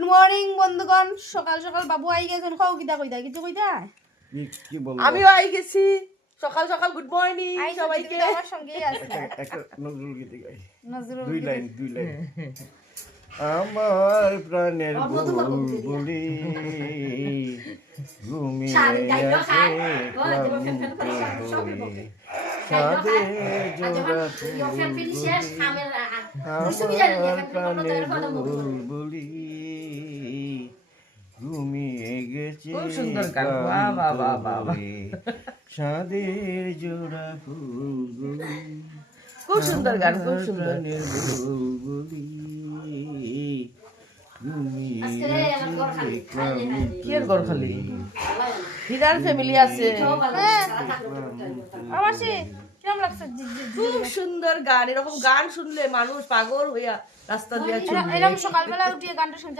Good morning বন্ধুগণ, সকাল সকাল বাবু আই গেছেন। খাও কিতা কইতা কিছু কইতা? কি বলবো? আমিও আই গেছি সকাল সকাল। গুড মর্নিং সবাইকে। আমার সঙ্গেই আছে একটা নজরুল গীতি গাই, নজরুল দুই লাইন। আমার প্রাণের বুলবুলি ঘুমিয়ে আছে সাদের জোড়া ফুলগুলি, আমার প্রাণের বুলবুলি ঘুমিয়ে গেছে খুব সুন্দর গান। বাহ বাহ বাহ বাহ বাহ। সাদের জোড়া ফুলগুলি, খুব সুন্দর গান, খুব সুন্দর। প্রাণের বুলবুলি ঘুমিয়ে কি আর ঘর খালি হিরার ফ্যামিলি আছে। আমার সে কিরম লাগছে? খুব সুন্দর গান। এরকম গান শুনলে মানুষ পাগল হইয়া রাস্তা দিয়ে চলবে। এরকম সকালবেলা উঠিয়ে গানটা শুনতে